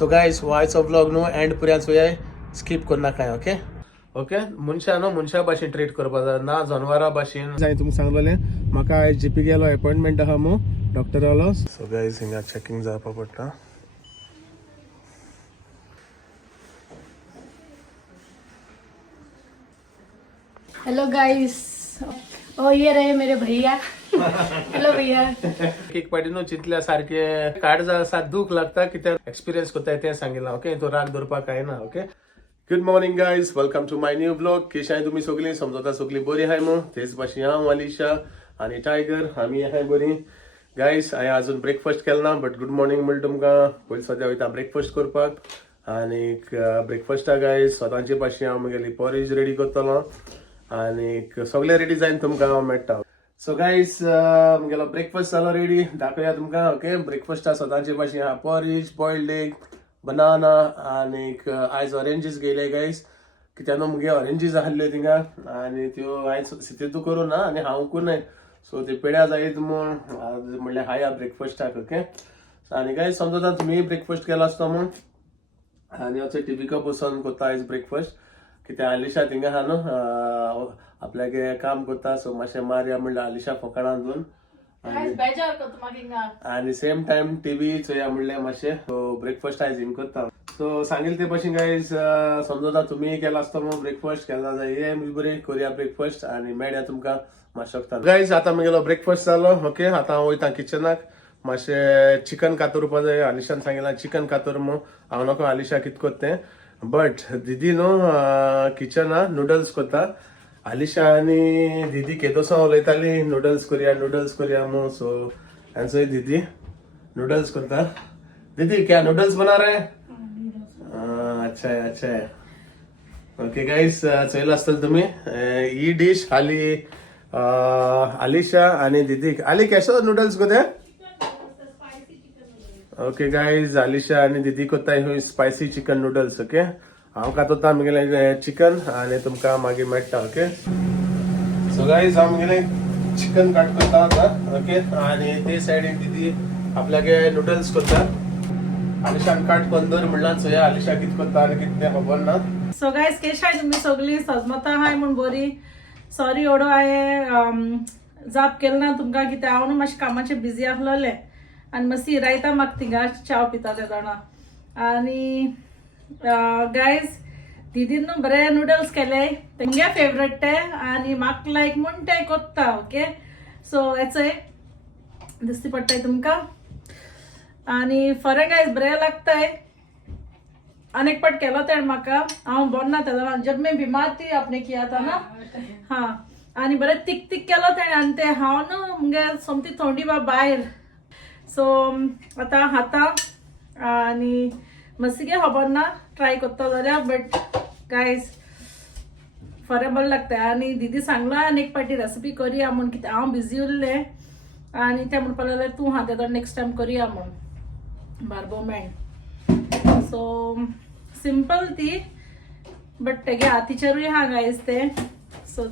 So guys वायचो blog न्हू end पर्यंत चोया स्कीप करना काय ओके ओके मनशा न्हू मनशा भाशेन ट्रीट करपा जाय ना जनवरां भाशेन हांवें तुमकां सांगलेलें म्हाका आयज जीपी गेलो अपॉइंटमेंट आहा मू डॉक्टर वालो सो गायज हिंगा चेकिंग जावपा पडटा हेलो गाइस ओ ये रहे मेरे भैया हेलो भैया एक पाटी न्हू चिंतल्या सारखे काड जा आसा दूख लागता कित्याक एक्सपिरियन्स कोत्ताय तें सांगितलां ओके तो राग धरपाक काय ना okay good morning guys welcome to my new blog केशाय तुम्ही सगळीं समजता सगळीं बरी आहाय मू तेच भाशेन हांव अलिशा आनी टायगर आमी आहाय बरी गायज हांवें अजून ब्रेकफास्ट केलो ना बट गुड मॉर्निंग म्हणटा तुमकां पयलीं सद्या वयता ब्रेकफास्ट करपाक आनीक ब्रेकफास्टाक गायज स्वतांचे भाशेन हांव म्हगेली पॉरेज रेडी करतलो आनीक सगळें रेडी जायन तुमकां हांव मेळटा सो गायज म्हगेलो ब्रेकफास्ट जालो रेडी दाखोया तुमकां ओके ब्रेकफास्टा स्वतांचे भाशेन आहा पॉरेज बॉयल्ड एग बनाना आनीक आयज ऑरेंजीस घेयले गायज कित्याक न्हू मुगे ऑरेंजीस आहल्यो थिंगा आनी त्यो आयज सितेतू करूं ना आनी हांव करूं सो ते पेड्या जायत म्हूण म्हणल्यार हाया ब्रेकफास्टाक ओके आनी गायज समजा तुमी ब्रेकफास्ट केलो आसतो म्हूण आनी असो टिपिका बसून करता आयज ब्रेकफास्ट कित्याक अलिशा थिंगा आहा न्हू आपल्यागे काम करता सो मातशें मारया म्हणल्यार अलिशा फकाणान दोन आणि सेम टाइम टीव्ही चोया म्हणले मातशें सो ब्रेकफास्ट आयज हिंग करता सो सांगिल ते भाशेन गायज समजा तुम्ही केला आसतो मग ब्रेकफास्ट केला जाय ये बरे करूया ब्रेकफास्ट आणि मेळया तुमकां मातशे गायज आतां म्हगेलो ब्रेकफास्ट जालो ओके आतां हांव वयता किचनाक मातशें चिकन कातरपा जाय अलिशान सांगितला चिकन कातर मू हांव नको अलिशा कित कोत्तें बट दीदी न्हू किचना नूडल्स करता अलिशा आनी दीदी केदोसो उलयताली नूडल्स करूया मू सो एंसोय दीदी नूडल्स करता दीदी क्या नूडल्स बना रहे अच्छा है अच्छा है ओके गाइस चोयला आसतले तुमी ही डिश हाली अलिशा आनी दीदी आली केसो नूडल्स कोते ओके गाइज अलिशा आनी दीदी कोत्ताय स्पायसी चिकन नूडल्स ओके हांव कातोता म्हगेलें चिकन आनी तुमकां मागीर मेळटा ओके सो गाइज हांव म्हगेलें चिकन काट करता आतां ओके आनी ते सायडीक दीदी आपल्यागे नूडल्स करता अलिशान काट करून दवर म्हणल्यार चोया अलिशा कितें करता आनी कितें तें खबर ना सो गाइस केश आहाय तुमी सगळीं सजमता आहाय म्हूण बरी सॉरी एवढो हांवें जाप केलो ना तुमकां कित्याक हांव न्हू मातशें कामाचें बिजी आसलोलें आनी मातशी रायता म्हाका थिंगा चाव पिता ते जाणा आनी गायज दीदीन न्हू बरे नूडल्स केले तेंगे फेवरेट ते आनी म्हाका लायक म्हूण ते कोत्ता ओके सो हेचोय दिसती पडटाय तुमकां आनी फरे गायज बरे लागताय अनेक पट केलो तेण म्हाका हांव बोन्ना ते जाणा जब मैं बीमार थी आपने किया था ना हाँ आनी बरे तीक तीक केलो तेणे आनी ते हांव न्हू मुगे सोमती थोंडी बा भायर सो आतां खाता आनी मस्सिगे खबर ना ट्राय करता जाल्यार बट गायज फरें बरें लागता आनी दीदी सांगलो आनी एक पाटी रेसिपी करुया म्हूण कित्याक हांव बिजी उरलें आनी ते म्हणपा लागले तूं हा तेदो नेक्स्ट टायम करुया म्हूण बारबो मेण सो सिंपल ती बट तेगे हातीचेरूय हा गायज ते सो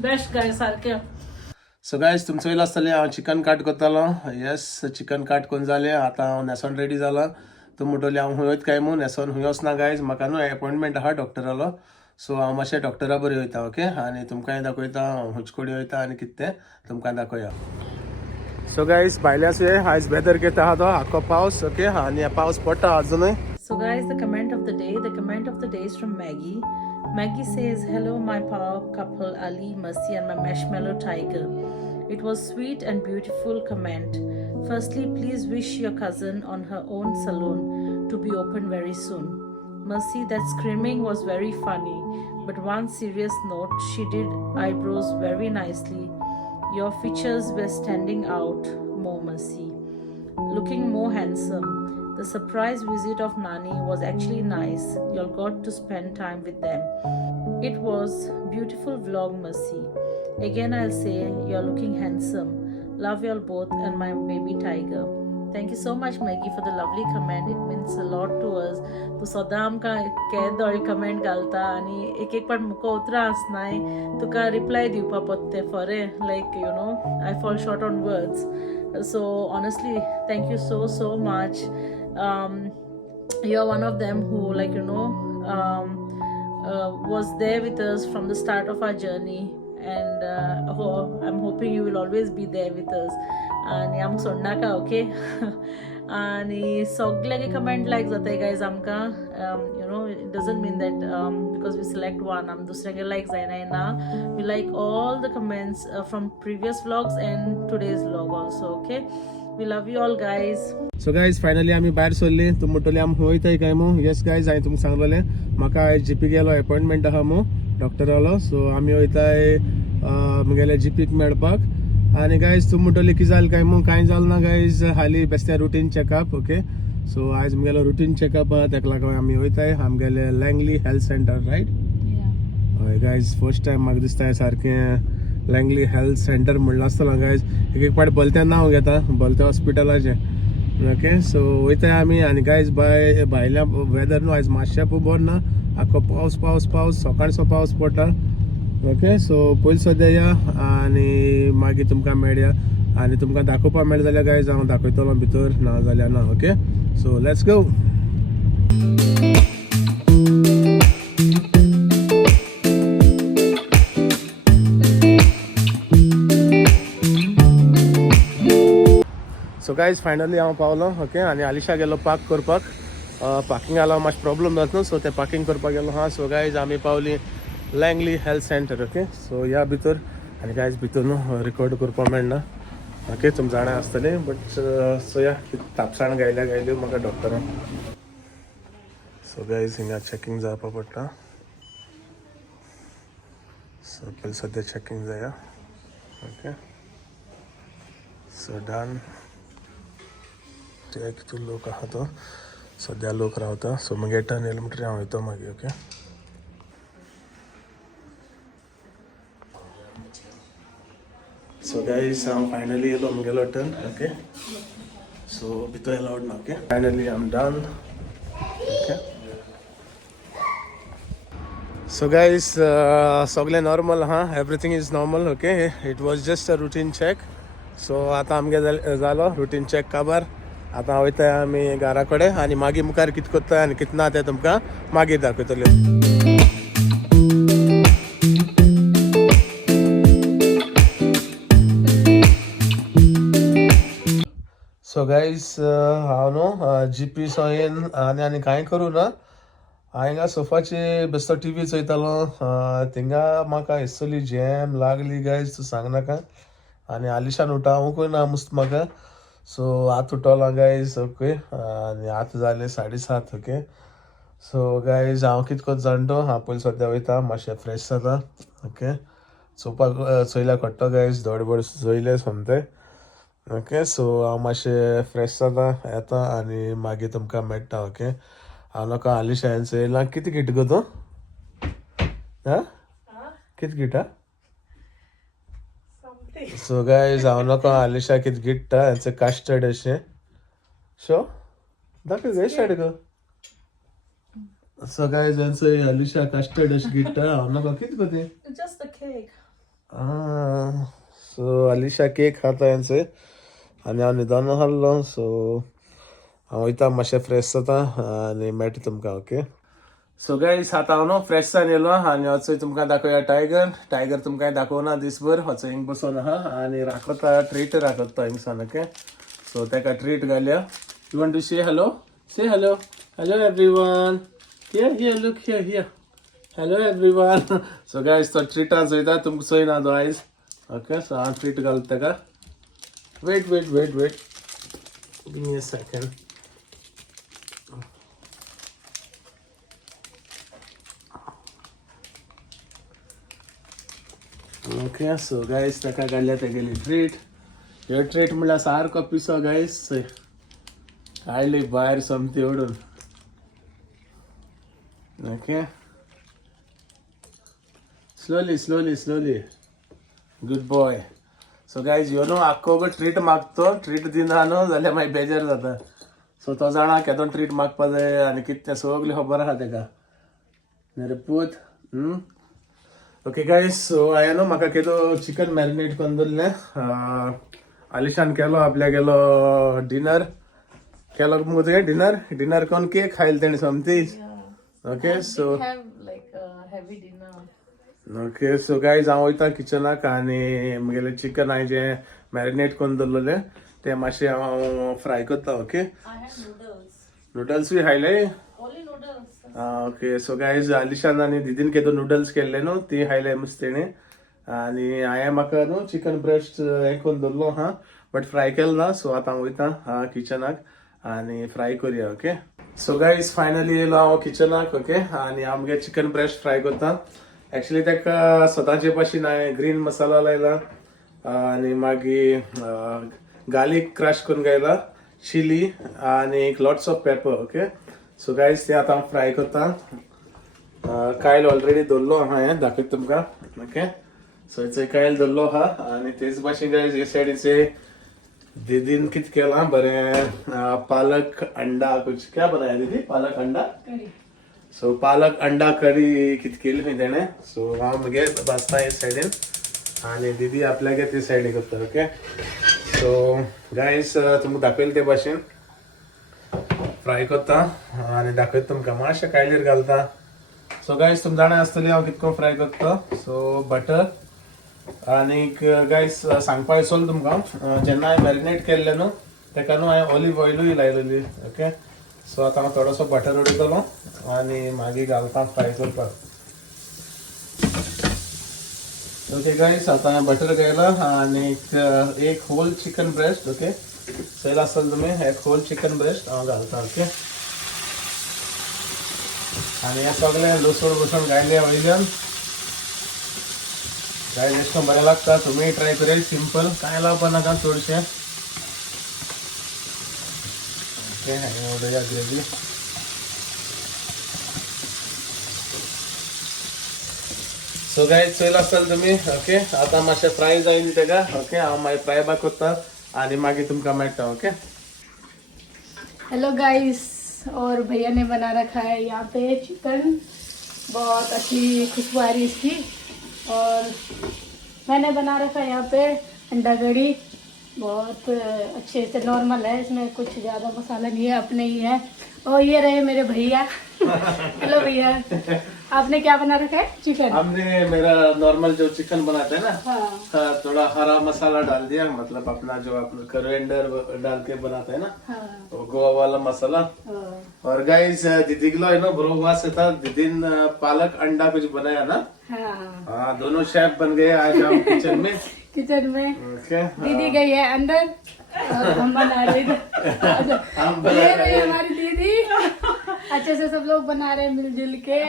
बेस्ट गाय सारकें सो गायज तुमचो येयलो आसतलें हांव चिकन काट करतालो येस चिकन काट करून जालें आतां हांव न्हेसोन रेडी जाला तूं म्हणटली हांव खंय वयता काय म्हूण न्हेसोन खंय वचना गायज म्हाका न्हू अपॉइंटमेंट आहा डॉक्टरालो सो हांव मातशें डॉक्टरा बरी वयता ओके आनी तुमकांय दाखयता हांव हुचकोडी वयता आनी कितें तें तुमकां दाखोया सो गायज भायल्यासूय आयज वेदर कितें आहा तो आख्खो पावस ओके आनी पावस पडटा अजुनूय So guys, the comment of the day is from Maggie. Maggie says, hello my power couple Ali, Mercy and my marshmallow tiger. It was sweet and beautiful comment. Firstly, please wish your cousin on her own salon to be open very soon. Mercy, that screaming was very funny. But one serious note, she did eyebrows very nicely. Your features were standing out more, Mercy. Looking more handsome. The surprise visit of Nani was actually nice. You all got to spend time with them. It was beautiful vlog, Mercy. Again, I'll say you're looking handsome. Love you all both and my baby tiger. Thank you so much, Maggie, for the lovely comment. It means a lot to us. तूं सदां आमकां केदोळ comment घालता आनी एक पाट मुको उतरां आसनाय तुका reply दिवपा पडटा फॉरें like you know I fall short on words so honestly thank you so much you are one of them who like you know was there with us from the start of our journey and I'm hoping you will always be there with us आणि आमकां सोडनाका okay आणि सगळ्यांक comment लायक जाताय guys आमकां you know it doesn't mean that because we select one आम दुसऱ्यांक लायक जायनाय ना we like all the comments from previous vlogs and today's vlog also okay we love you all guys so guys finally आमी भायर सरली तुम म्हणटली आमी वयताय काय मो येस गायज हांवें तुमकां सांगलेलें म्हाका आयज जीपी गेलो अपॉइंटमेंट आहा मो डॉक्टरालो सो आमी वयताय म्हगेल्या जीपीक मेळपाक आनी गायज तुम म्हणटली कितें जालें काय मो कांय जालें ना गायज हालीं बेश्टें रुटीन चॅकअप ओके सो आयज म्हगेलो रुटीन चॅकअप आहा तेका लागून आमी वयताय आमगेले लँगली हेल्थ सेंटर रायट हय गायज फर्स्ट टायम म्हाका दिसता सारकें लँगली हेल्थ सेंटर म्हणलें आसतलें गायज एक पाट भलतें नांव घेता भलतें हॉस्पिटलाचें ओके सो वयताय आमी आनी गायज भायल्या वेदर न्हू आयज मातशें बरो ना आख्खो पावस सकाळचो पावस पडटा ओके सो पयलीं सद्या या आनी मागीर तुमकां मेळया आनी तुमकां दाखोवपा मेळ्ळें जाल्यार गायज हांव दाखयतलो भितर ना जाल्यार ना okay so let's go so guys finally हांव पावलो ओके आनी आलिशा गेलो पार्क करपाक पार्किंग आला मातशें प्रॉब्लम जाता न्हू सो ते पार्किंग करपाक गेलो हा सो गायज आमी पावली Langley health centre okay so या भितर आनी गायज भितर न्हू रिकॉर्ड करपाक मेळना ओके तुम जाणा आसतलें बट सो या तापसाण गायल्यो म्हाका डॉक्टरान सो गायज हिंगा चॅकींग जावपा पडटा सो पयलीं सद्या चॅकींग जाया ओके सो डन कितू लोक आहा तो सद्या लोक रावता सो मागीर टर्न येयलो म्हणटरी हांव वयता मागीर ओके सो गायज हांव फायनली येयलो म्हगेलो टर्न ओके सो भितर अलाउड ना okay finally I am done okay so guys सगळें नॉर्मल आहा everything is normal okay it was just a routine check so आतां आमगे जालो रुटीन चॅक काबार आतां वयताय आमी घरा कडेन आनी मागीर मुखार कितें कोत्ताय आनी कितें ना तें तुमकां मागीर दाखयतले सो गायज हांव न्हू जीपी सोयेन आनी कांय करूं ना हांव हिंगा सोफाचेर बेश्टो टीव्ही चोयतालो थिंगा म्हाका हिस्सोली जॅम लागली गायज तूं सांगनाका आनी आलिशान उठावूंकूय ना मस्त म्हाका सो आत उठोला गायज ओके आनी आतां जाले 7:30 ओके सो गायज हांव कितें कोत जाणटो हांव पयलीं सद्या वयता मातशें फ्रेश जाता ओके चोवपाक चोयल्या कोट्टो गायज दोडबोड चोयले सोमते ओके सो हांव मातशें फ्रेश जाता येता आनी मागीर तुमकां मेळटा ओके हांव नाका आलिशा हांवें चोयलां कितें गिट गो तूं आं कितें गिटा सो गायज हांव नाका आलिशा कितें गिट्टा हेंचें कास्टर्ड अशें शो दाखय गो स्टार्ट गो सो गायज हेंचें आलिशा कास्टर्ड अशें गिट्टा हांव नाका कितें गो तें just a cake so Alisha cake खाता हेंचें आनी हांव न्हिदोन आहलो सो हांव वयता मातशें फ्रेश जाता आनी मेळटा तुमकां ओके सो गायज आतां हांव न्हू फ्रेश जावन येयलो आनी होचोय तुमकां दाखोवया टायगर तुमकां दाखोवना दिसभर होचो हिंग बसून आहा आनी राखता ट्रीट राखता हिंगसान ओके सो तेका ट्रीट घालया you want to say hello hello everyone here look here hello everyone so guys तो ट्रीटा चोयता तुमकां चोयना तो आयज ओके सो हांव ट्रीट घालता तेका wait give me a second okay so guys ताका घाल्या तेगेली ट्रीट ह्यो ट्रीट म्हणल्यार सारको पिसो गायज आयली भायर सोमती ओडून okay slowly good boy so guys ह्यो न्हू आख्खो गो ट्रीट मागतो ट्रीट दिना न्हू जाल्यार मागीर बेजार जाता सो तो जाणा केदोन ट्रीट मागपा जाय आनी कितें तें सगळें खबर आहा तेका मेरे पूत ओके गायस सो हांवें न्हू म्हाका केदो चिकन मॅरिनेट करून दवरलें आलिशान केलो आपल्या गेलो डिनर केलो मुगे डिनर करून केक खायलो तेणी समती okay so okay so guys हांव वयता किचनाक आनी म्हगेलें चिकन हांवें जें मॅरिनेट करून दवरलेलें तें मातशें हांव फ्राय करता ओके नूडल्सूय खायले ओके सो गायज आलिशान आनी दिदीन केदो नूडल्स केल्ले न्हू ती खायले तेणी आनी हांवें म्हाका न्हू चिकन ब्रेस्ट हें करून दवरलो हा बट फ्राय केलो ना सो आतां हांव वयता किचनाक आनी फ्राय करुया ओके सो गायज फायनली येयलो हांव किचनाक ओके आनी हांव मुगे चिकन ब्रेस्ट फ्राय करता एक्चुली तेका सदांचे भाशेन हांवें ग्रीन मसाला लायला आनी मागीर गार्लीक क्रश करून घायला चिली आनी lots of paper okay so guys ते आतां हांव फ्राय करता कायल ऑलरेडी दवरलो हांवें दाखयता तुमकां ओके सो हेचो कायल दवरलो आहा आनी तेच भाशेन गायज हे सायडीचे दीदीन कितें केलां बरें पालक अंडा कुछ क्या बनाया दीदी पालक अंडा सो पालक अंडा करी कितें केली खंय तेणें सो हांव मुगे भाजता हे सायडीन आनी दीदी आपल्यागे ते सायडीन करता ओके सो गायज तुमकां दाखयलें ते भाशेन फ्राय करता आनी दाखयता तुमकां मातशें कायलीर घालता सो गायज तुमी जाणा आसतली हांव कितको फ्राय करता सो बटर आनीक गायज सांगपा विसरलो तुमकां जेन्ना हांवें मॅरिनेट केल्लें न्हू तेका न्हू हांवें ऑलिव्ह ऑयलूय लायलेली ओके सो आतां हांव थोडोसो बटर उडयतलो आनी मागीर घालता फ्राय करपाक ओके गायज आतां हांवें बटर घायला आनीक एक होल चिकन ब्रेस्ट ओके सैल आसतलो तुमी एक होल चिकन ब्रेस्ट हांव घालता ओके आनी हें सगळें लसूण घायलें वयल्यान गायज एशें बरें लागता तुमी ट्राय करात सिंपल कांय लावपा नाका चडशें ओके हांवें उडया ग्रेवी सो गायज चोयल आसतलो तुमी ओके आतां मातशें फ्राय जायन तेका ओके हांव मागीर फ्राय बॅक करता आनी मागीर तुमकां मेळटा ओके हेलो गाइस और भैया ने बना रखा है यहाँ पे चिकन बहुत अच्छी खुशबू आ रही इसकी और मैंने बना रखा है यहाँ पे अंडा कड़ी बहुत अच्छे से नॉर्मल है इसमें कुछ ज़्यादा मसाला नहीं है अपने ही है और ये रहे मेरे भैया हेलो भैया आपने क्या बना रखा है चिकन हमने मेरा नॉर्मल जो चिकन बनाते हैं ना हाँ थोड़ा हरा मसाला डाल दिया मतलब अपना जो अपना कोरिएंडर डाल के बनाते हैं ना हाँ वो गोवा वाला मसाला हाँ और गाइस दीदी के लिए बरो हुआ से था दीदी पालक अंडा कुछ बनाया ना हाँ हाँ दोनों शेफ बन गए आज हम किचन में ओके दीदी गई है अंदर और हम बना रहे थे ये रही हमारी दीदी अच्छे से सब लोग बना रहे हैं मिलजुल के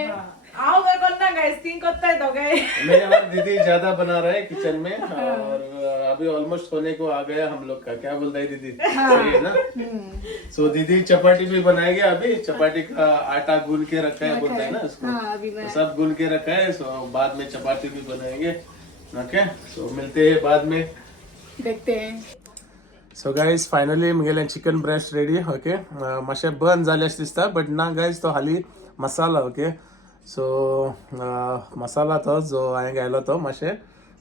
आओ मैं करना गाइस तीन करता है तो गए मेरे हमारी दीदी ज्यादा बना रहे हैं किचन में और अभी ऑलमोस्ट होने को आ गया हम लोग का क्या बोलता है दीदी सही है ना सो दीदी चपाती भी बनाएगी अभी चपाती का आटा गूंद के रखा है बोलता है ना उसको हाँ अभी मैं सब गूंद के रखा है सो बाद में चपाती भी बनाएंगे ओके सो मिलते हैं बाद में देखते हैं सो गाइज फायनली म्हगेलें चिकन ब्रेस्ट रेडी ओके मातशें बर्न जालें अशें दिसता बट ना गायज तो हाली मसाला ओके सो मसाला तो जो हांवें घायलो तो मातशें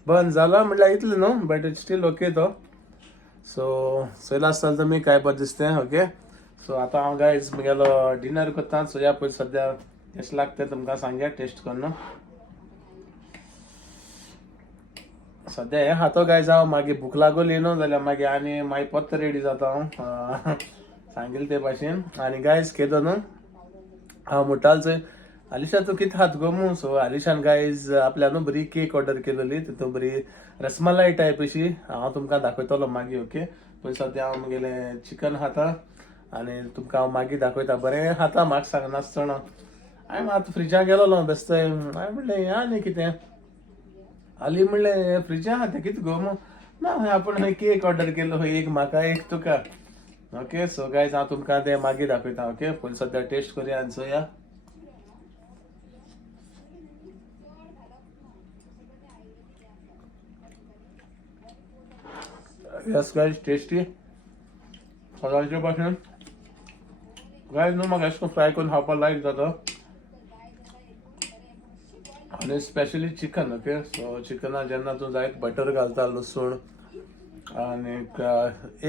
बर्न जाला म्हटल्यार इतलें न्हू बट इट्स स्टील ओके तो सो चोयला आसतलो तुमी काय बरें दिसतें ओके सो आतां हांव गायज म्हगेलो डिनर करता सो या पयलीं सद्या कशें लागता तुमकां सांगया टेस्ट करून सद्या हें खातो गायज हांव मागीर भूक लागली न्हू जाल्यार मागीर आनी मागीर परत रेडी जाता हांव सांगिल्ले ते भाशेन आनी गायज केदो न्हू हांव म्हणटालो चोय आलिशा तूं कितें खात गो मू सो आलिशान गायज आपल्या न्हू बरी केक ऑर्डर केलेली तितून बरी रसमलाई टायप अशी हांव तुमकां दाखयतलो मागीर ओके पयलीं सद्या हांव म्हगेलें चिकन खाता आनी तुमकां हांव मागीर दाखयता बरें खाता म्हाका सांगनासतना हांवें आतां फ्रिजान गेलोलो बेस्त हांवें म्हणलें हें आनी कितें आली म्हणलें फ्रिजान आहा तें कितें गो मू ना आपूण केक ऑर्डर केलो एक म्हाका एक तुका ओके सो गायज हांव तुमकां तें मागीर दाखयता ओके पयलीं सद्या टेस्ट करुया आनी चोया Yes guys, tasty. सदांचे भाशेन गायज न्हू म्हाका अशें फ्राय करून खावपाक लायक जाता आनी स्पेशली चिकन ओके सो चिकना जेन्ना तूं जायत बटर घालता लसूण आनी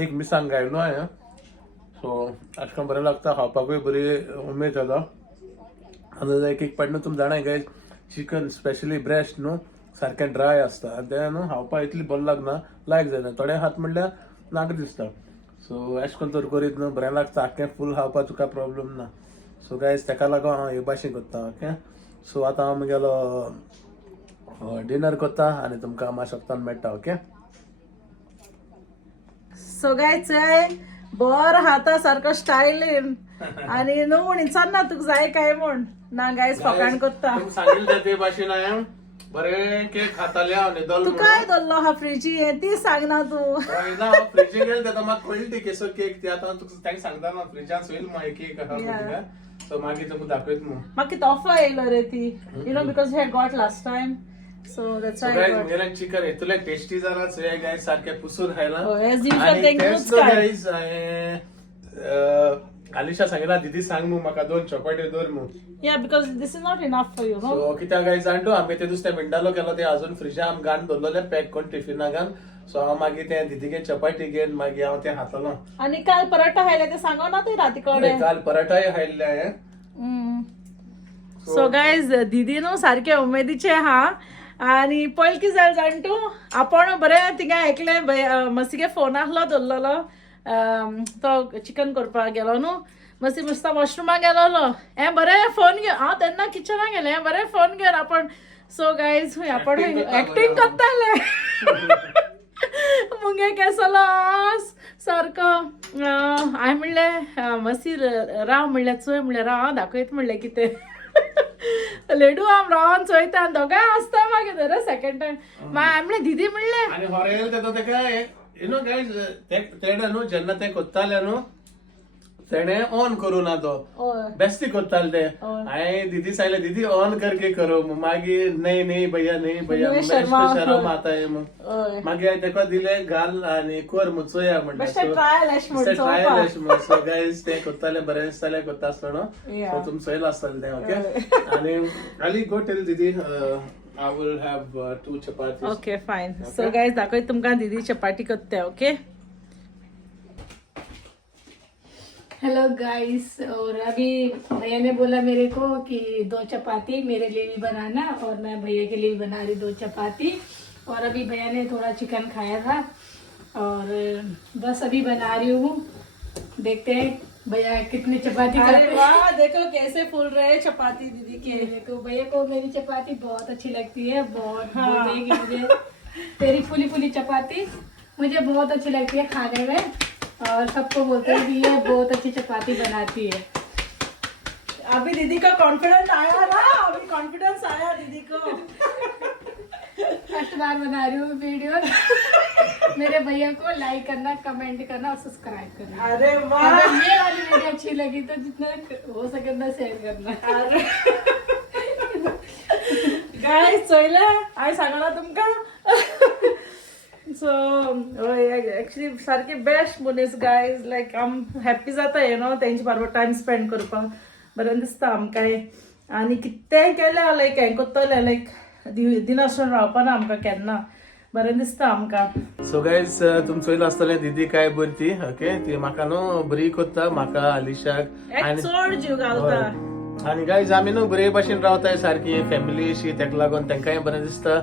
एक मिरसांग घायलो हांवें सो अशें करून बरें लागता खावपाकूय बरी उमेद येता आनी एक पाट न्हू तुमी जाणाय गायज चिकन स्पेशली ब्रेस्ट न्हू सारकें ड्राय आसता आनी तें न्हू खावपाक इतली बरें लागना लायक जायना थोडे हात म्हणल्यार नाका दिसता सो अशें करून तर करीत न्हू बरें लागता आख्खें फूल खावपाक तुका प्रॉब्लेम ना सो गायज तेका लागून हांव हे भाशेन करता ओके सो आतां हांव म्हगेलो डिनर करता आनी तुमकां माशक्तान मेळटा ओके सो गायज बरो हाता सारको स्टायलीन आणि न्हू म्हण ना तुका जाय काय म्हण ना गायज फकाण करता सांगितलं ते भाशेन हांवें बरें केक खाताले हांव न्हिदोल तू काय दवरलो हा फ्रिजी ती सांग ना तू फ्रिजीन गेले तेन्ना म्हाका कळली ती केसो केक ती आतां तुका तांकां सांगता ना फ्रिजान सोयल म्हाका केक आहा तुका सो मागीर तुमकां दाखयत न्हू म्हाका कितें ऑफर येयलो रे ती you know because he got last time so that's why मेरेन चिकन हेतुले टेस्टी जाला सो हे गायज सारखे पुसून खायला एज युजुअल तेंगूच काय गायज आलिशा सांगितला दीदी सांग मू म्हाका 2 चपात्यो दवर मू या because this is not enough for you know so कित्याक गायज जाणटो आमी ते दुसऱ्या मिनटालो केलो ते अजून फ्रिजा आम घान दवरलेले पॅक करून टिफिना घान सो हांव मागीर ते दीदीगे चपाती घेवन मागीर हांव ते खातलो आणि काल पराठा खायले ते सांगो ना ते राती कडेन काल पराठाय खायल्ले हांवें सो गायज दीदी न्हू सारखे उमेदीचे हा आणि पयलीं कितें जालें जाण तूं आपण बरें थिंगा एकले मस्तीगे फोन आसलो दवरलेलो तो चिकन करपाक गेलो न्हू मस्ती मस्त वॉशरुमाक गेलोलो हे बरें फोन घेवन हांव तेन्ना किचनाक गेलें हे बरें फोन घेवन आपण सो गायज आपण एक्टिंग करताले मुगे केसलो सारको हांवें म्हणलें मस्ती राव म्हणलें चोय म्हणलें राव हांव दाखयत म्हणलें कितें लेडू आम रावन चोयता आनी दोगांय आसता मागीर रे सेकंड टायम हांवें म्हणलें दीदी म्हणलें आनी होरेल तेका यू नो गायज तेणे न्हू जेन्ना ते कोत्ताले न्हू तेणे ऑन करू ना तो बेस्ती कोत्ताले ते हांवें दीदी सांगलें दीदी ऑन करके करो मागीर नहीं भैया शर्म आता है मागीर हांवें तेका दिलें घाल आनी कर चोया म्हणलें ट्रायल सो गायज ते कोत्ताले बरें दिसतालें कोत्ता आसतना सो तुमी चोयला आसतालें तें ओके आनी आली गो टेल दीदी I will have 2 chapatis. Okay, fine. So guys, दाखव तुमका दीदी चपाती करते ओके हेलो गाइस और अभी भैया ने बोला मेरे को कि 2 चपाती मेरे लिए भी बनाना और मैं भैया के लिए भी बना रही 2 चपाती और अभी भैया ने थोड़ा चिकन खाया था और बस अभी बना रही हूँ देखते हैं भैया कितनी चपाती अरे वाह देखो कैसे फूल रहे हैं चपाती दीदी के देखो भैया को मेरी चपाती बहुत अच्छी लगती है बहुत बोलते हैं कि मुझे तेरी फूली फूली चपाती मुझे बहुत अच्छी लगती है खाने में और सबको बोलते हैं कि ये बहुत अच्छी चपाती बनाती है अभी दीदी का कॉन्फिडेंस आया ना अभी कॉन्फिडेंस आया दीदी को फर्स्ट बार बना रही हूँ वीडियो मेरे भैया को लाइक करना कमेंट करना और सब्सक्राइब करना अरे वाह अगर ये वाली वीडियो अच्छी लगी तो जितना हो सके उतना शेयर करना गाइस चोयले हांवें सांगला तुमका सो एक्चुअली सारखे बेस्ट मनीस गायज लायक आम हॅप्पी जाता यू नो तेंचे बरोबर टायम स्पेंड करपाक बरें दिसता आमकांय आनी कितेंय केलें लायक हें कोत्तलें लायक दिनासून रावपाना आमकां केन्ना बरें दिसता आमकां सो गायज तुमी चोयला आसतलें दीदी काय बरी ती ओके ती म्हाका न्हू बरी कोत्ता म्हाका आलिशाक एक चड जीव घालता आनी गायज आमी न्हू बरे भाशेन रावताय सारकी फॅमिली अशी तेका लागून तेंकाय बरें दिसता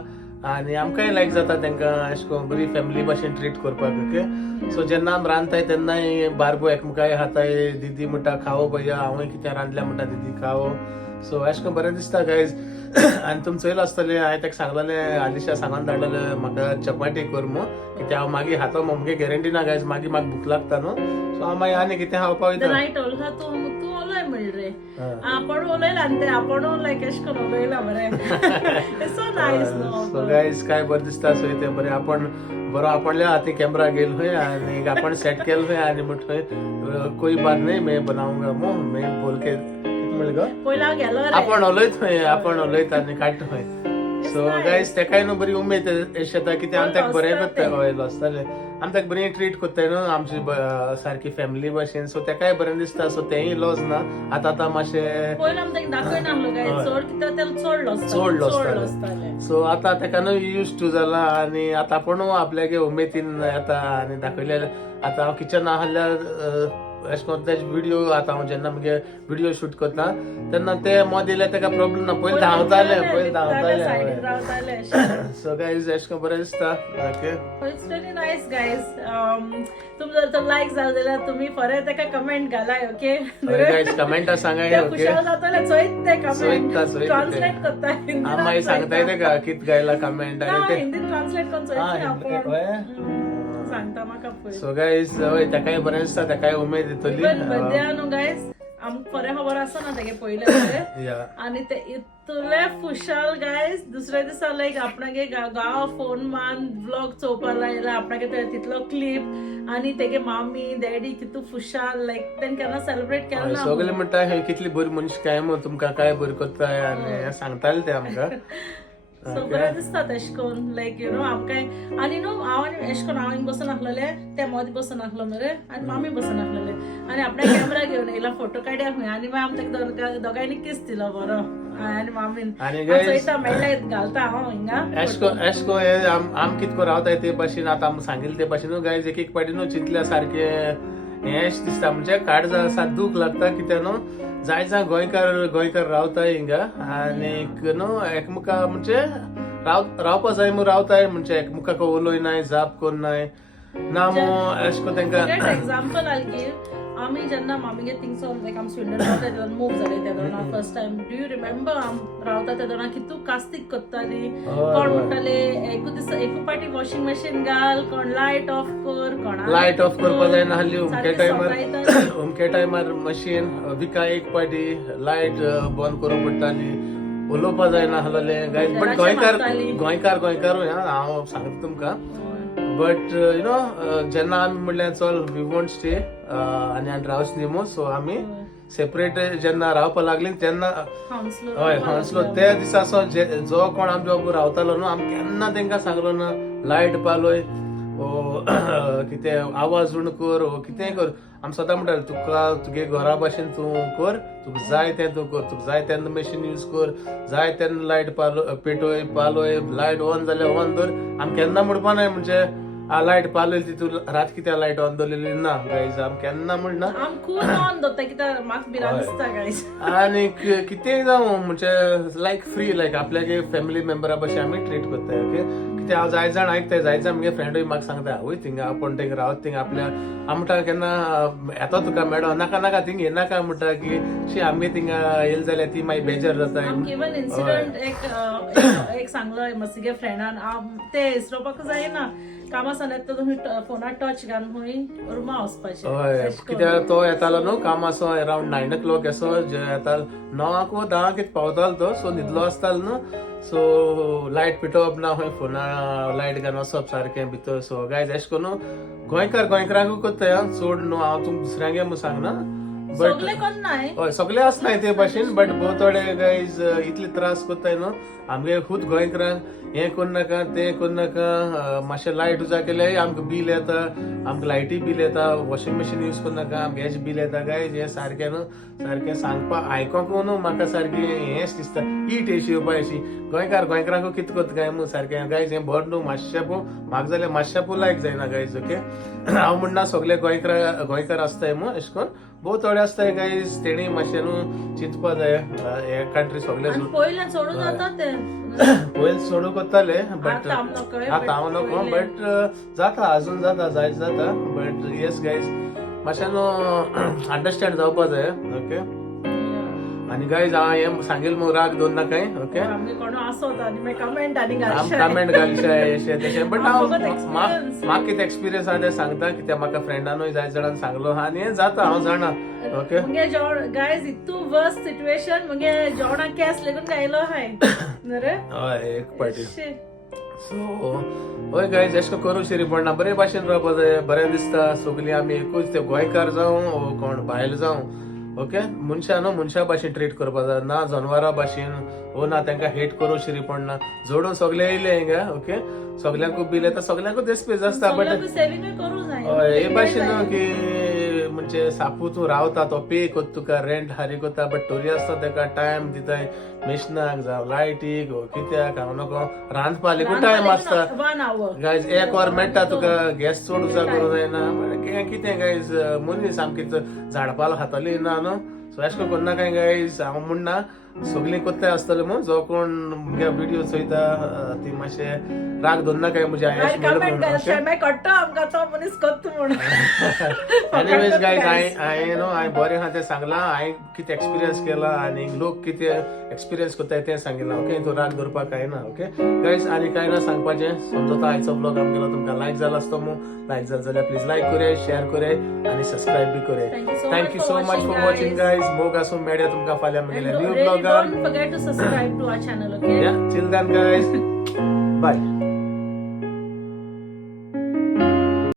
आनी आमकांय लायक जाता तेंकां अशें करून बरी फॅमिली भाशेन ट्रीट करपाक ओके सो जेन्ना आमी रांदताय तेन्नाय बारबो एकमेकाय खाताय दीदी म्हणटा खावो भैया हांवूय कितें रांदल्या म्हणटा दीदी खावो सो अशें करून बरें दिसता गायज आनी तुमी चोयला आसतलें हांवें तेका सांगलेलें आलिशा सांगून धाडलेलें म्हाका चपाती कर मू कित्याक हांव मागीर खाता म्हगे गॅरंटी ना गायज मागीर म्हाका भूक लागता न्हू सो हांव मागीर आनी कितें खावपाक वयता रायट ओलसा तू उलय म्हण रे आपण उलयला आनी ते आपण लायक एश करून उलयला बरें सो नायस न्हू सो गायज काय बरें दिसता सो ते बरें आपण बरो आपणल्या हाती कॅमेरा गेल खंय आनी आपण सेट केल खंय आनी म्हण थंय कोई बात नाही मैं बनाऊंगा मो मैं बोल के पयला गेलो आपण उलयत खंय आपण उलयता आनी काडटा खंय सो गायज तेकाय न्हू बरी उमेद येता कित्याक हांव तेका बरें कोत्ता वयलो आसतालें आमी ताका बरी ट्रीट कोत्ताय न्हू आमची सारकी फॅमिली भशेन सो तेकाय बरें दिसता सो तेंय लॉस ना आतां मातशें पयलीं आमी ताका दाखय नासलो काय चड कित्याक तें चड लोसतालें सो आतां तेका न्हू यूज टू जाला आनी आतां आपूण आपल्यागे उमेदीन येता आनी दाखयले आतां हांव किचन आहल्यार अशें करून तेजे व्हिडिओ आतां हांव जेन्ना म्हगे व्हिडिओ शूट करता तेन्ना ते मोद येयले तेका प्रॉब्लेम ना पयलीं धांवताले सो गायज अशें करून बरें दिसता okay it's very nice guys तुमी जर तर लायक जाल जाल्यार तुमी फरें तेका कमेंट घालाय ओके गायज कमेंटा सांगाय ओके खुशाल जातले चोयत ते कमेंट चोयता ट्रान्सलेट करता मागीर सांगताय तेका कित गायला कमेंट आनी ते हिंदीन ट्रान्सलेट करून चोयता सांगता म्हाका पळय सो गायज हय तेकाय बरें दिसता तेकाय उमेद येतली बर्थडे न्हू गायज आमकां खरें खबर आसा ना तेगे पयले या आनी ते इतले खुशाल गायज दुसऱ्या दिसा लायक आपणागे गांव फोन मान ब्लॉग चोवपा लायला आपणागे तितलो क्लिप आनी तेगे मामी डॅडी कितू खुशाल लायक तेन केन्ना सेलिब्रेट केला ना सगळे म्हणटा हे कितली बरी मनीस काय मग तुमकां काय बरी करताय आनी सांगताले ते आमकां सो बरें दिसता तेश कोन लायक यू नो आमकां आनी न्हू हांव आनी एश कोन हांव हिंग बसून आसलेले ते मोदी बसून आसलो मरे आनी मामी बसून आसलेले आनी आपणे कॅमेरा घेवन येयला फोटो काडया खंय आनी मागीर आमकां ताका दोगांयनी किस दिलो बरो आनी मामीन चोयता मेळ्ळे घालता हांव हिंगा एशको आम कितको रावताय ते भाशेन आतां आमी सांगिल्ले ते भाशेन गायज एक पाटी न्हू चिंतल्या सारखे हें दिसता म्हणजे काड सा दूख लागता कित्याक न्हू जाय जाय गोंयकार रावताय हिंगा आनीक न्हू एकमुका म्हणजे रावपा जाय म्हूण रावताय म्हणजे एकमुकाक उलोयनाय जाप कोन्नाय ना मो एशको तेंका एग्जाम्पल आल गिव आमी जेन्ना मामीगे थिंगसोन लायक आमी स्विडन रावता तेदोन मूव जाले तेदोन first time do you remember आम रावता तेदोन कितू कास्तीक करताली कोण म्हणटाले एकू पाटी वॉशिंग मशीन घाल कोण लायट ऑफ कर कोण लायट ऑफ करपा जायना आहली उमके टायमार मशीन विका एक पाटी लायट बंद करूंक पडटाली उलोवपा जायना आहलोले गायज बट गोंयकार हांव सांगता तुमकां बट यु नो जेन्ना आमी म्हणलें चल वी वोंट स्टे आनी रावच न्ही मू सो आमी सेपरेट जेन्ना रावपा लागली तेन्ना हय हांसलो ते दिसाचो जो कोण आमचो रावतालो न्हू आमी केन्ना तेंकां सांगलो ना लायट पालोय कितें आवाज उण कर ओ कितेंय कर आमी सदां म्हणटाले तुका तुगे घरा भाशेन तूं कर तुका जाय तें तूं कर तुका जाय तेन्ना मशीन यूज कर जाय तेन्ना लायट पेटोय पालोय लायट ऑन जाल्यार ऑन दवर आमी केन्ना म्हणपा नाय म्हणजे लायट पालयली ती तूं रात कित्याक लायट ऑन दवरलेली ना गायज आमी केन्ना म्हणना खूब ऑन दवरता कित्याक म्हाका भिरांत दिसता गायज आनी कितेंय जावं म्हणजे लायक फ्री लायक आपल्यागे फॅमिली मेंबरा भशेन आमी ट्रीट करताय ओके कित्याक हांव जाय जाण आयकताय जाय जाण म्हगे फ्रेंडूय म्हाका सांगता आवय थिंगा आपूण थिंगा रावत थिंगा आपल्या हांव म्हणटा केन्ना येतो तुका मेळो नाका थिंगा येनाका म्हणटा की शी आमगे थिंगा येयले जाल्यार ती मागीर बेजार जाताय इवन इन्सिडंट एक सांगलो मसिगे फ्रेंडान ते इसरोवपाक जायना कामासान येता तुमी फोनार टच घालून खंय रुमा वचपाचें हय कित्याक तो येतालो न्हू कामाचो अरावंड 9 o'clock असो जे येतालो 9 वा 10 कितें पावतालो तो सो न्हिदलो आसतालो न्हू सो लायट पेटोवप ना खंय फोनार लायट घालून वचप सारकें भितर सो गायज एशें करून गोंयकारांकूय कोत्ताय चड न्हू हांव तुमकां दुसऱ्यांगे म्हूण सांगना बट हय सगळे आसनाय ते भाशेन बट भोव थोडे गायज इतले त्रास कोत्ताय न्हू आमगे खूद गोंयकारांक हें कोन्नाका तें कोन्नाका मातशें लायट उजा केल्यार आमकां बिल येता आमकां लायटी बिल येता वॉशिंग मशीन यूज कोन्नाका गॅस बिल येता गायज हें सारकें न्हू सारकें सांगपा आयकोंक न्हू म्हाका सारकें हेंच दिसता हीट अशी येवपा अशी गोंयकारांकू कितें कोत्ता काय म्हूण सारकें गायज हें बरें न्हू मातशें पळोव म्हाका जाल्यार मातशें पळोव लायक जायना गायज ओके हांव म्हणना सगळे गोंयकार आसताय म्हूण अशें करून भोव थोडे आसताय गायज तेणी मातशें न्हू चिंतपा जाय हे कंट्री सगळे पयलें सोडून जाता तें पयलीं सोडू कोत्ताले बट आतां हांव नोको बट जाता अजून जाता जायत जाता बट येस गायज मातशें न्हू अंडरस्टँड जावपा जाय ओके आनी गायज हांव हें सांगिल्लें म्हूण राग दोन नाकाय ओके कमेंट घालशे अशें तशें बट हांव म्हाका कितें एक्सपिरियन्स आहा तें सांगता कित्याक म्हाका फ्रेंडानूय जाय जाणांक सांगलो आनी हें जाता हांव जाणा ओके गायज इतू वर्स्ट सिच्युएशन मुगे जेवणाक केस लेगून गायलो हाय हय एक पाटी सो हय गायज एशें करूं शिरी पडना बरे भाशेन रावपा जाय बरें दिसता सगलीं आमी एकूच ते गोंयकार जावं कोण भायल जावं ओके मनशा न्हू मनशा भाशेन ट्रीट करपाक जाय ना जनवरा भाशेन हो ना तांकां हेट करूं शिरी पडना जोडून सगळे येयले हिंगा ओके सगल्यांकूच बिल येता सगल्यांकूच देस्पेज आसता बट सेविंग करूं जाय हय हे भाशेन न्हू की म्हणजे सापू तूं रावता तो पे कोत्ता तुका रेंट हारी कोत्ता बट टोरी आसता ताका टायम दिताय मेशनाक जावं लायटीक हो कित्याक हांव नको रांदपा लेगून टायम आसता 1 hour गायज 1 वर मेळटा तुका गॅस चड उजा करूं जायना कितें गायज मनीस सामकी झाडपाल खातली ना न्हू सो अशें करून करना काय गायज हांव म्हणना सगळीं कोत्ताय आसतलें म्हणून जो कोण म्हगे व्हिडिओ चोयता ती मातशें राग धरना काय म्हणजे कमेंट कर मैं कट्टो आमकां तो मनीस कोत्ता म्हणून एनीवेज गायज हांवें बरें आहा तें सांगलां हांवें कितें एक्सपिरियन्स केला आनी लोक कितें एक्सपिरियन्स कोत्ताय तें सांगितलां ओके तो राग धरपाक काय ना ओके गायज आनी काय ना सांगपाचें समजता आयचो ब्लॉग आमगेलो तुमकां लायक जालो आसतो मू लायक जालो जाल्यार प्लीज लायक करे शेअर करे आनी सबस्क्रायब बी करे thank you so much for watching guys मोग आसून मेळया तुमकां फाल्यां म्हगेल्या new ब्लॉगान don't forget to subscribe to our channel, okay? Yeah, till then guys, bye.